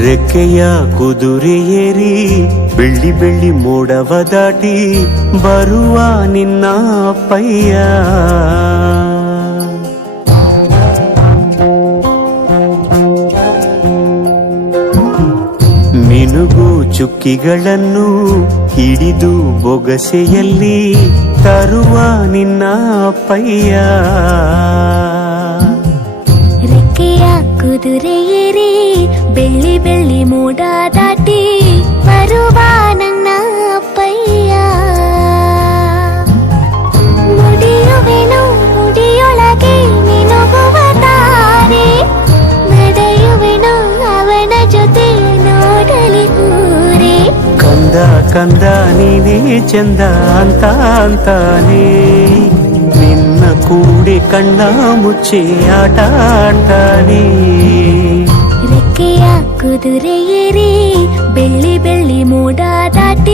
ರೆಕ್ಕೆಯ ಕುದುರೆ ಏರಿ ಬೆಳ್ಳಿ ಬೆಳ್ಳಿ ಮೋಡವ ದಾಟಿ ಬರುವ ನಿನ್ನ ಅಪ್ಪಯ್ಯ. ಮಿನುಗು ಚುಕ್ಕಿಗಳನ್ನು ಹಿಡಿದು ಬೊಗಸೆಯಲ್ಲಿ ತರುವ ನಿನ್ನ ಅಪ್ಪಯ್ಯ. ರೆಕ್ಕೆಯ ಕುದುರೆ ಏರಿ ಬೆಳ್ಳಿ ಬೆಳ್ಳಿ ಮೋಡ ದಾಟಿ ಬರುವ ನನ್ನ ಅಪ್ಪಯ್ಯ. ಮುಡಿಯುವೆನು ಮುಡಿಯೊಳಗೆ ಮಿನುಗುವ ತಾರೆ, ನಡೆಯುವೆನು ಅವನ ಜೊತೆ ನೋಡಲಿ ಊರೇ. ಕಂದ ಕಂದ ನೀನೇ ಚಂದ ಅಂತ ಅಂತಾನೆ, ನಿನ್ನ ಕೂಡಿ ಕಣ್ಣ ಮುಚ್ಚಿ ಆಟ ಆಡ್ತಾನೆ. ರೆಕ್ಕೆಯ ಕುದುರೆ ಏರಿ ಬೆಳ್ಳಿ ಬೆಳ್ಳಿ ಮೋಡ ದಾಟಿ